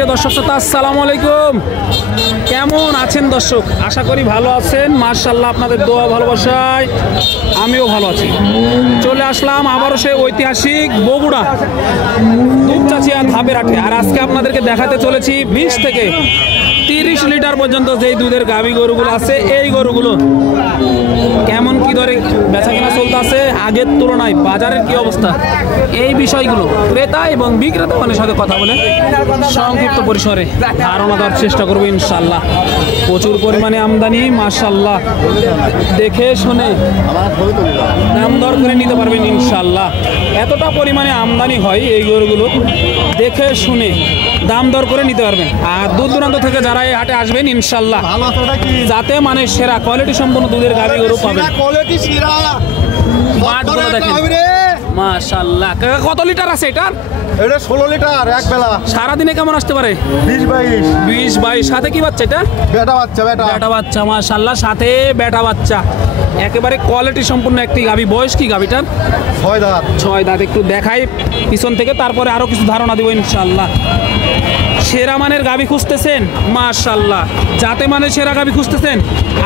সুপ্রিয় দর্শক শ্রোতা, আসসালামু আলাইকুম। কেমন আছেন দর্শক? আশা করি ভালো আছেন। মাশাআল্লাহ, আপনাদের দোয়া ভালোবাসায় আমিও ভালো আছি। চলে আসলাম আবারও সেই ঐতিহাসিক বগুড়া দুপচাচিয়া ধাপের হাটে। আর আজকে আপনাদেরকে দেখাতে চলেছি 20 থেকে 30 লিটার পর্যন্ত যেই দুধের গাভী গরুগুলো আছে, এই গরুগুলো কেমন কি ধরে বেচা কেনা চলতে আছে, আগের তুলনায় বাজারের কি অবস্থা, এই বিষয়গুলো ক্রেতা এবং বিক্রেতা মানের সাথে কথা বলে সংক্ষিপ্ত পরিসরে ধারণা দেওয়ার চেষ্টা করবো ইনশাল্লাহ। প্রচুর পরিমাণে আমদানি, মাশাল্লাহ, দেখে শুনে দাম দর করে নিতে পারবেন ইনশাল্লাহ। এতটা পরিমাণে আমদানি হয় এই গরুগুলো, দেখে শুনে দাম দর করে নিতে পারবেন। আর দূর দূরান্ত থেকে যারা এই হাটে আসবেন ইনশাল্লাহ, যাতে মানে সেরা কোয়ালিটি সম্পন্ন দুধের গাভী গরু পাবেন। মাঠগুলো দেখেন, মাশাআল্লাহ। কত লিটার আছে এটার? এটা 16 লিটার এক বেলা। সারাদিনে কেমন আসতে পারে? 20-22। সাথে কি বাচ্চা এটা? বেটা বাচ্চা। বেটা বাচ্চা, মাশাআল্লাহ, সাথে বেটা বাচ্চা। একেবারে কোয়ালিটি সম্পূর্ণ একটি গাভী। বয়স কি গাভীটার? 6 দাঁত। 6 দাঁত। একটু দেখাই পিছন থেকে, তারপরে আরো কিছু ধারণা দিব ইনশাআল্লাহ। সেরা মানের গাভী খুঁজতেছেন? মাশাআল্লাহ, যাতে মানে সেরা গাভী খুঁজতেছেন,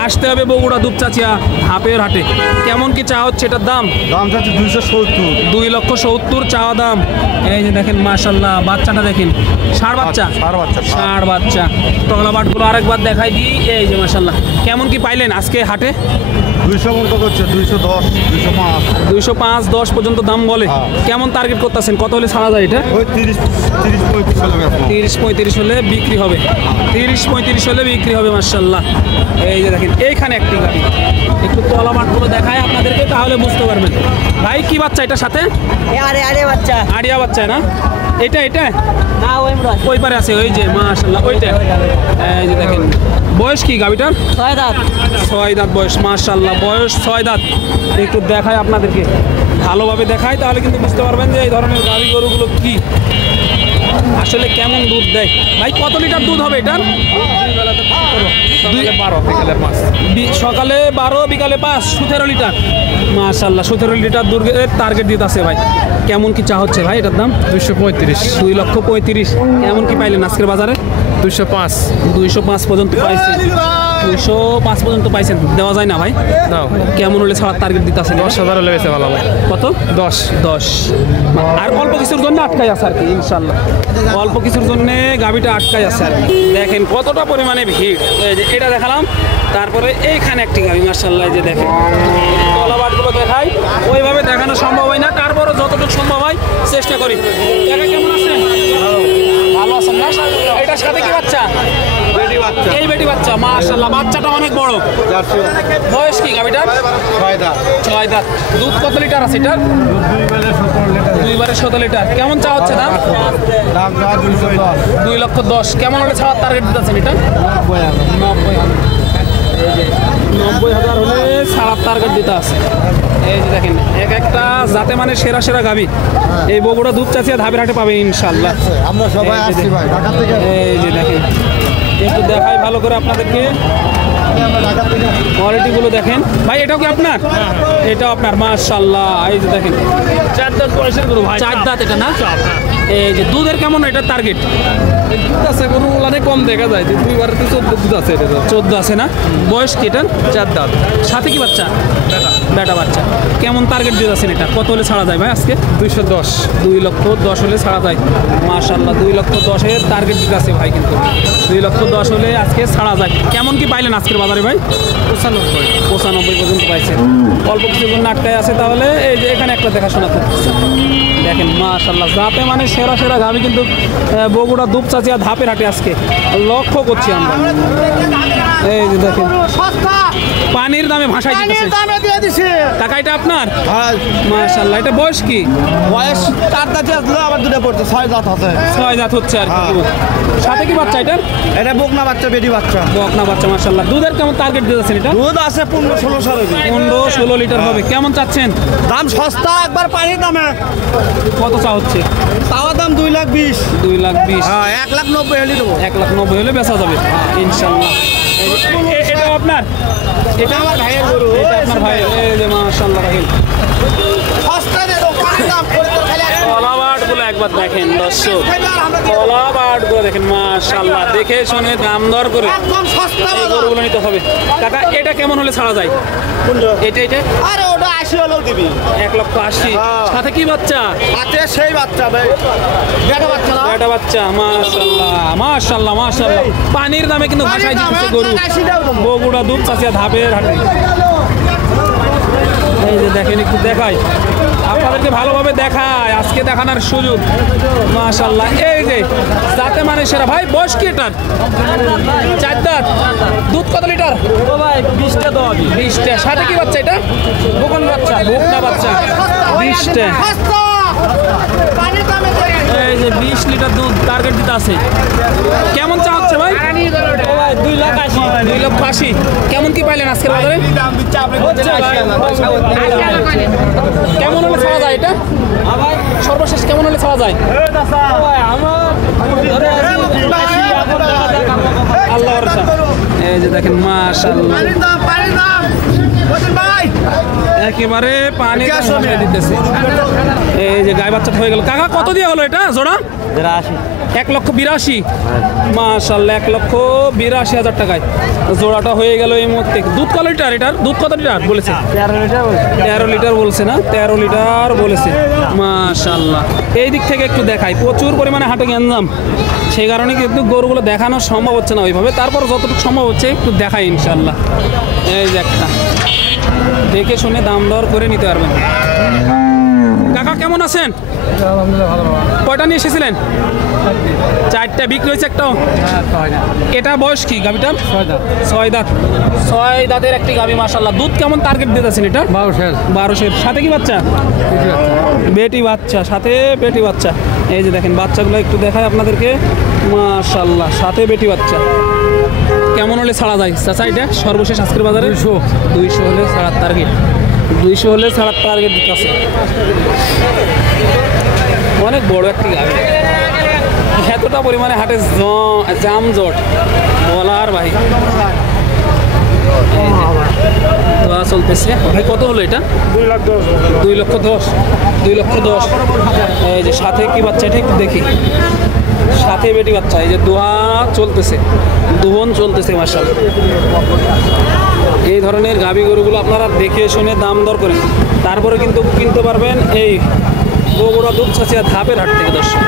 আসতে হবে বগুড়া দুপচাচিয়া ধাপের হাটে। কেমন কি চা হচ্ছে এটার দাম? দাম চাচ্ছে 270। 2,70,000 চাওয়া দাম। এই যে দেখেন, মাশাআল্লাহ, বাচ্চাটা দেখেন, ষাঁড় বাচ্চা। ষাঁড় বাচ্চা। তগলা বাটগুলো আরেকবার দেখাই দিই। এই যে মাশাআল্লাহ, কেমন কি পাইলেন আজকে হাটে? 200 মতো করছে, 210, 205। 205-10 পর্যন্ত দাম বলে। কেমন টার্গেট করতেছেন? কত হলে ছাড়া যায় এটা? ওই 30-35 হলে 30-35 হলে বিক্রি হবে। 30-35 হলে বিক্রি হবে, মাশাআল্লাহ। এই যে দেখেন, এইখানে একটি গাড়ি, একটু তলা মাঠগুলো দেখায় আপনাদেরকে, তাহলে বুঝতে পারবেন। ভাই কি বাচ্চা এটার সাথে? বাচ্চা। আড়িয়া বাচ্চা না? এটা না, ওই পারে আছে, ওই যে মাশাআল্লাহ, ওইটা। এই যে দেখেন, বয়স কি গাভীটার? 6 দাঁত। 6 দাঁত বয়স, মাশাআল্লাহ, বয়স 6 দাঁত। একটু দেখায় আপনাদেরকে, ভালোভাবে দেখায়, তাহলে কিন্তু বুঝতে পারবেন যে এই ধরনের গাভী গরুগুলো কি আসলে কেমন দুধ দেয়। ভাই কত লিটার দুধ হবে এটার? সকালে 12, বিকালে 5, 17 লিটার। মাশাআল্লাহ, 17 লিটার দুধের টার্গেট দিতে আছে ভাই। কেমন কি চা হচ্ছে ভাই এটার দাম? 235। 2,35,000। কেমন কি পাইলেন আজকের বাজারে? 205। 205 পর্যন্ত পাইছেন। 205 পর্যন্ত পাইছেন, দেওয়া যায় না ভাই? না। কেমন হলে ছাড়ার টার্গেট দিতে আছে? 10,000 হলে বেশি ভালো হবে। কত? 10। আর অল্প কিছুর জন্য আটকাই আছে আর কি ইনশাল্লাহ। অল্প কিছুর জন্য গাভীটা আটকাই আছে আর কি। দেখেন কতটা পরিমাণে ভিড়। এই যে এটা দেখালাম, তারপরে এইখানে একটি গাভী, মাশাআল্লাহ, এই যে দেখেন, তলাবাটগুলো দেখাই। ওইভাবে দেখানো সম্ভব হয় না, তারপরে যতটুকু সম্ভব হয় চেষ্টা করি। দেখা কেমন আছেন? ভালো আছেন না? এটার সাথে কি বাচ্চা? এই বেটি বাচ্চা, মাশাআল্লাহ, বাচ্চাটা অনেক বড়। বয়স কি গাভীটার? 6 দাঁত। 6 দাঁত। দুধ কত লিটার আছে এটার? 2 লিটার। কেমন চা হচ্ছে দাম? দাম 210। 2,10,000। কেমন হলে ছাড়ার টার্গেট দিতেছেন এটা? 90,000 হলে ছাড়ার টার্গেট দিতে আছে। এই যে দেখেন, এক একটা যাতে মানে সেরা সেরা গাভী এই বগুড়া দুপচাচিয়া ধাপের হাটে পাবে ইনশাল্লাহ। আমরা সবাই আসছি ভাই ঢাকা থেকে। এই যে দেখেন, একটু দেখাই ভালো করে আপনাদেরকে, কোয়ালিটিগুলো দেখেন। ভাই এটাও কি আপনার? এটাও আপনার, মাশাআল্লাহ। এই যে দেখেন, 4 দাঁত বয়সের গরু ভাই। 4 দাঁত এটা না? এই যে দুধের কেমন এটার টার্গেট? দুধ আছে, গরু অনেক কম দেখা যায়। 2-14 দুধ আছে। 14 আছে না? বয়স কি এটা? 4 দাঁত। সাথে কি বাচ্চা? বেটা বাচ্চা। কেমন টার্গেট দিয়ে যাচ্ছেন এটা? কত হলে ছাড়া যায় ভাই আজকে? 210। 2,10,000 হলে ছাড়া যায়, মাশাআল্লাহ। 2,10,000 টার্গেট দিতে আছে ভাই, কিন্তু 2,10,000 হলে আজকে ছাড়া যায়। কেমন কি পাইলেন আজকের বাজারে ভাই? 95 পর্যন্ত পাইছেন। অল্প কিছুর জন্য আটকায় আছে। তাহলে এই যে এখানে একটা দেখাশোনা করতেছে, দেখেন, মাশাআল্লাহ, যাতে মানে সেরা সেরা গাভী কিন্তু বগুড়া দুপচাচিয়া ধাপের হাটে আজকে লক্ষ্য করছি আমরা। এই যে দেখেন, পানির দামে ভাষায় দিতেছে। কাকা এটা আপনার? মাশাআল্লাহ। এটা বয়স কি? বয়স 4 দাঁত আসলো, আবার 2টা পড়ছে, 6 দাঁত আছে। 6 দাঁত হচ্ছে আর কি। সাথে কি বাচ্চা এটার? এটা বকনা বাচ্চা, বেটি বাচ্চা। বকনা বাচ্চা, মাশাআল্লাহ। দুধের কেমন টার্গেট দিতেছেন এটা? দুধ আছে 15-16 লিটার। 15-16 লিটার হবে। কেমন চাচ্ছেন দাম? সস্তা, একবার পানির দামে। কত চা হচ্ছে? তাওয়া দাম 2,20,000। 2,20,000। হ্যাঁ, 1,90,000 হলে দেবো। 1,90,000 হলে বেচা যাবে ইনশাআল্লাহ। এটাও আপনার? এটা আমার ভাইয়ের গরু। এটা আপনার ভাই? এই যে মাশাআল্লাহ, দেখেন সস্তা দেবো, পানির দাম। তলাবাট গরুগুলো একবার দেখেন দর্শক, কলা বাটগুলো দেখেন মাশাআল্লাহ, দেখে শুনে দাম দর করে একদম সস্তা এই বাজার। গরুগুলো নিতে হবে। কাকা এটা কেমন হলে ছাড়া যায়? এটা আরে ওটা 80 হলেও দিবি। 1,80,000 হ্যাঁ। সাথে কি বাচ্চা? হাতে সেই বাচ্চা ভাই, বেটা বাচ্চা না। এটা বাচ্চা মাশাআল্লাহ মাশাআল্লাহ মাশাআল্লাহ। পানির দামে কিন্তু ভাষায় দিতেছে গরু। 80 দাও তো। বগুড়া দুধ চাষিয়া ধাপের হাটে। এই যে দেখেন, একটু দেখাই আপনাদেরকে, ভালোভাবে দেখায়, আজকে দেখানোর সুযোগ মাশাআল্লাহ। এই যে যাতে মানে সেরা ভাই, বয়স কি এটার? 4 দাঁত। দুধ কত লিটার? ভাই 20টা দাও আমি। 20টা। সাথে কি বাচ্চা এটা? বকনা বাচ্চা। বকনা বাচ্চা 20টা। সস্তা। পানির দামে দেয়। এই যে 20 লিটার দুধ টার্গেট দিতে আছে। কেমন চা হচ্ছে ভাই? ভাই 2,80,000। 2,80,000। কেমন কি পাইলেন আজকের বাজারে? দাম দিচ্ছে আপনি হচ্ছে ভাই। কেমন হলে ছাড়া যায় এটা? ভাই সর্বশেষ কেমন হলে ছাড়া যায়? ভাই আমার ধরে আছি 80 এখন দেখা যাক আমার। আল্লাহ ভরসা। এই যে দেখেন মাশাআল্লাহ, পানির দাম, পানির দাম। বলছেন ভাই, একেবারে পানি ঠিক আছে, দামে দিতেছে। এই যে গাই বাচ্চা হয়ে গেল। কাকা কত দিয়ে হলো এটা জোড়া? 1,82,000। মাশাআল্লাহ, 1,82,000 টাকায় জোড়াটা হয়ে গেল এই মুহূর্তে। দুধ কত লিটার এটার? দুধ কত লিটার বলেছে? 13 লিটার বলছে না, 13 লিটার বলেছে। মাশাআল্লাহ, এই দিক থেকে একটু দেখাই, প্রচুর পরিমাণে হাটে গ্যাঞ্জাম, সেই কারণে কিন্তু গরুগুলো দেখানো সম্ভব হচ্ছে না ওইভাবে। তারপর যতটুকু সম্ভব হচ্ছে একটু দেখাই ইনশাআল্লাহ। এই যে একটা দেখে শুনে দাম দর করে নিতে পারবেন। কাকা কেমন আছেন? কয়টা নিয়ে এসেছিলেন? 4টা। বিক্রি হয়েছে একটাও? এটা বয়স কি গাভিটার? 6 দাঁত। 6 দাঁতের একটি গাভি মাশাআল্লাহ। দুধ কেমন টার্গেট দিতেছেন এটা? 1200। সাথে কি বাচ্চা? বেটি বাচ্চা। সাথে বেটি বাচ্চা। এই যে দেখেন বাচ্চাগুলো একটু দেখায় আপনাদেরকে মাশাআল্লাহ, সাথে বেটি বাচ্চা। কেমন হলে ছাড়া যায় চাচা এটা সর্বশেষ আজকের বাজারে? 200 হলে ছাড়ার টার্গেট। 200 হলে ছাড়ার টার্গেট দিতেছে। অনেক বড় একটি গাড়ি, এতটা পরিমাণে হাটে জামজট বলার ভাই। দোয়া চলতেছে ভাই। কত হলো এটা? 2,10,000। 2,10,000। এই যে সাথে কি বাচ্চা এটা একটু দেখি। সাথে বেটি বাচ্চা। এই যে দোয়া চলতেছে, দুহন চলতেছে মাশাআল্লাহ। এই ধরনের গাভী গরুগুলো আপনারা দেখে শুনে দাম দর করেন, তারপরে কিন্তু কিনতে পারবেন এই বগুড়া দুধ চাষিয়া ধাপের হাট থেকে। দর্শক,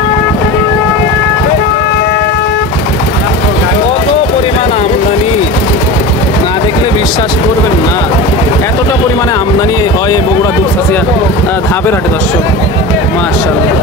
কত পরিমাণ আমদানি, না দেখলে বিশ্বাস করবেন না, এতটা পরিমাণে আমদানি হয় এই বগুড়া দুধ চাষিয়া ধাপের হাটে। দর্শক মাশাআল্লাহ।